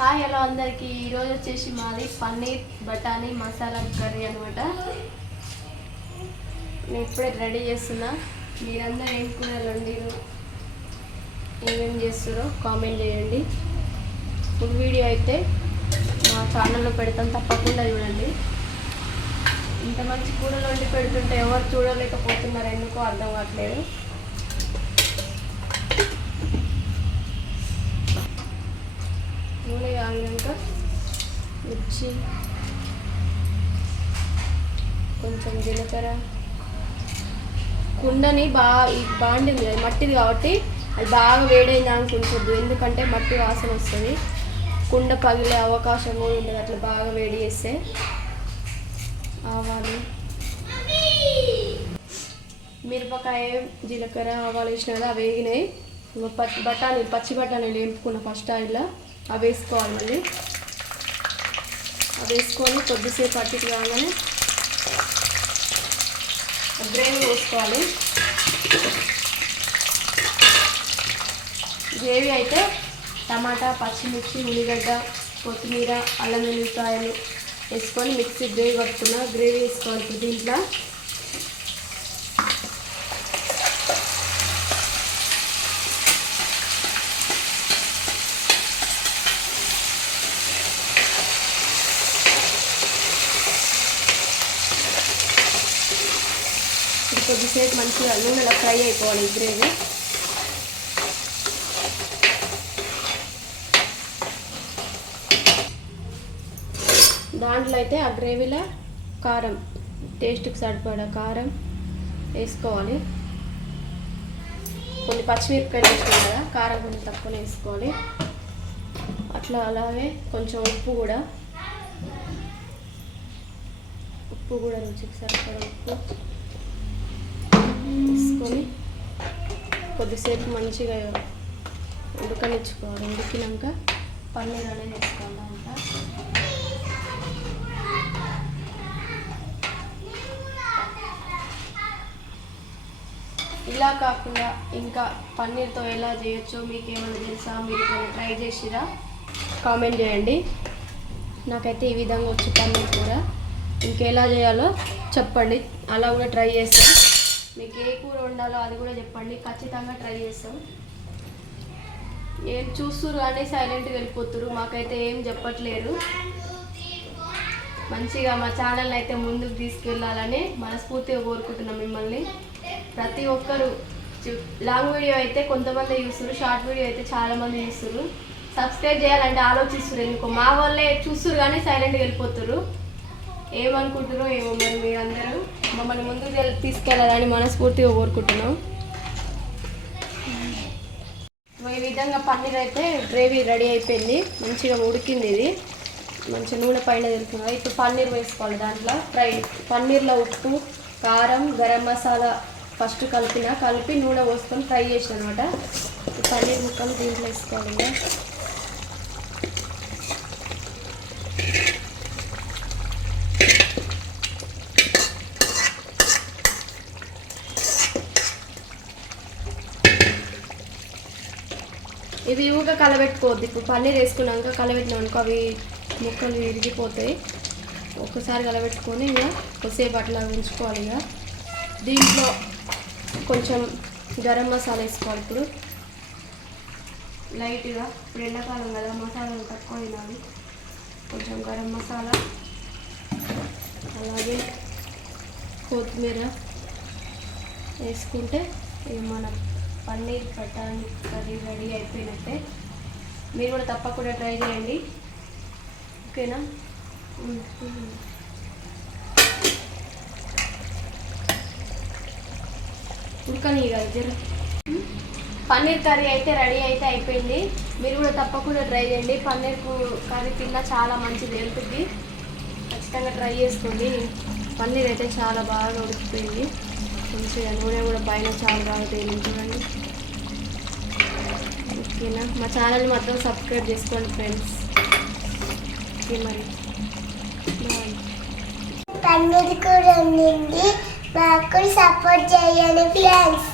Hi hello అందరికి. ఈరోజు వచ్చేసి మాది పన్నీర్ బఠానీ మసాలా కర్రీ అనమాట నేను ఇప్పుడే రెడీ చేస్తున్నా. మీరందరూ ఏం కూరలు వండిరు ఏమేం చేస్తారో కామెంట్ చేయండి. ఫుల్ వీడియో అయితే మా ఛానల్లో పెడతాం తప్పకుండా చూడండి. ఇంత మంచి కూరలు వండి పెడుతుంటే ఎవరు చూడలేకపోతున్నారు? ఎందుకో అర్థం కావట్లేదు నూనె కాగినాక మిర్చి కొంచెం జీలకర్ర. కుండని బాగా ఈ బాండింది అది మట్టిది కాబట్టి అది బాగా వేడైంది అనుకుంటుంది ఎందుకంటే మట్టి వాసన వస్తుంది. కుండ పగిలే అవకాశం కూడా ఉంటుంది అట్లా బాగా వేడి చేస్తే. ఆవాలు. మిరపకాయ జీలకర్ర ఆవాలు వేసిన కదా అవి వేగినాయి. పచ్చి బఠానీ పచ్చి బఠానీలు వేపుకున్న ఫస్ట్ ఆయిల్లో అవి వేసుకోవాలి మళ్ళీ. వేసుకొని కొద్దిసేపు అట్టి కావాలని గ్రేవీ వేసుకోవాలి గ్రేవీ అయితే టమాటా పచ్చిమిర్చి ఉల్లిగడ్డ కొత్తిమీర అల్లం వెల్లిపాయలు వేసుకొని మిక్సీ గ్రేవీ పట్టుకున్న గ్రేవీ వేసుకోవాలి ఇప్పుడు దీంట్లో. కొద్దిసేపు మంచిగా నూనెలో ఫ్రై అయిపోవాలి ఈ గ్రేవీ. దాంట్లో అయితే ఆ గ్రేవీలో కారం టేస్ట్కి సరిపడా కారం వేసుకోవాలి. కొన్ని పచ్చిమిరపకాయలు వేసుకున్నాం కదా కారం కొంచెం తక్కువ వేసుకోవాలి. అట్లా అలాగే కొంచెం ఉప్పు కూడా. ఉప్పు కూడా రుచికి సరిపడా ఉప్పు. తీసుకొని కొద్దిసేపు మంచిగా ఉడకనిచ్చుకోవాలి. ఉడికినాక పన్నీర్ అనేది వేసుకోవాలంట ఇలా కాకుండా ఇంకా పన్నీర్తో ఎలా చేయొచ్చో మీకు ఏమైనా తెలుసా? మీరు ట్రై చేసిరా? కామెంట్ చేయండి. నాకైతే ఈ విధంగా వచ్చి పన్నీర్ కూడా ఇంకెలా చేయాలో చెప్పండి. అలా కూడా ట్రై చేస్తాను మీకు ఏ కూర వండాలో అది కూడా చెప్పండి. ఖచ్చితంగా ట్రై చేస్తాం. ఏం చూస్తురు కానీ సైలెంట్గా వెళ్ళిపోతురు మాకైతే ఏం చెప్పట్లేరు మంచిగా మా ఛానల్ అయితే ముందుకు తీసుకెళ్ళాలని మనస్ఫూర్తిగా కోరుకుంటున్నాం మిమ్మల్ని. ప్రతి ఒక్కరు లాంగ్ వీడియో అయితే కొంతమంది చూస్తున్నారు షార్ట్ వీడియో అయితే చాలామంది చూస్తున్నారు సబ్స్క్రైబ్ చేయాలంటే ఆలోచిస్తున్నారు ఎందుకో. మా వాళ్ళే చూస్తురు కానీ సైలెంట్గా వెళ్ళిపోతున్నారు ఏమనుకుంటారో ఏమో మరి మీరందరూ మమ్మల్ని ముందుకు తీసుకెళ్ళాలని మనస్ఫూర్తిగా కోరుకుంటున్నాం. ఈ విధంగా పన్నీర్ అయితే గ్రేవీ రెడీ అయిపోయింది. మంచిగా ఉడికింది ఇది. మంచి నూనె పైన తెలుస్తుంది ఇప్పుడు పన్నీర్ వేసుకోవాలి దాంట్లో. ఫ్రై పన్నీర్లో ఉప్పు కారం గరం మసాలా ఫస్ట్ కలిపిన కలిపి నూనె పోసుకొని ఫ్రై చేసిన అనమాట. పన్నీర్ ముక్కలు దీంట్లో వేసుకోవాలి ఇవి ఊగా కలబెట్టుకోవద్దు. ఇప్పుడు పన్నీర్ వేసుకున్నాక కలబెట్టినాం అనుకో అవి ముక్కలు విరిగిపోతాయి. ఒక్కసారి కలబెట్టుకొని ఇక కొద్దిసేపు అట్లా ఉంచుకోవాలి ఇక. దీంట్లో కొంచెం గరం మసాలా వేసుకోవాలి ఇప్పుడు. లైట్గా ఇప్పుడు ఎండాకాలం కదా మసాలాలు తక్కువ తినాలి. కొంచెం గరం మసాలా. అలాగే కొత్తిమీర వేసుకుంటే ఇక మన పన్నీర్ బఠానీ కర్రీ రెడీ అయిపోయినట్టే. మీరు కూడా తప్పకుండా ట్రై చేయండి. ఓకేనా? ఉడకని పన్నీర్ కర్రీ అయితే రెడీ అయితే అయిపోయింది. మీరు కూడా తప్పకుండా ట్రై చేయండి. పన్నీర్ కర్రీ తిన్నా చాలా మంచిది హెల్త్కి. ఖచ్చితంగా ట్రై చేసుకోండి. పన్నీర్ అయితే చాలా బాగా ఉడికిపోయింది. మంచిగా నూనె కూడా పైన చాలా బాగా తేలింది చూడండి. ఓకేనా? మా ఛానల్ మాత్రం సబ్స్క్రైబ్ చేసుకోండి ఫ్రెండ్స్. ఓకే మరి. పన్నీర్ కూడా ఉండింది మాకు సపోర్ట్ చేయండి ఫ్రెండ్స్.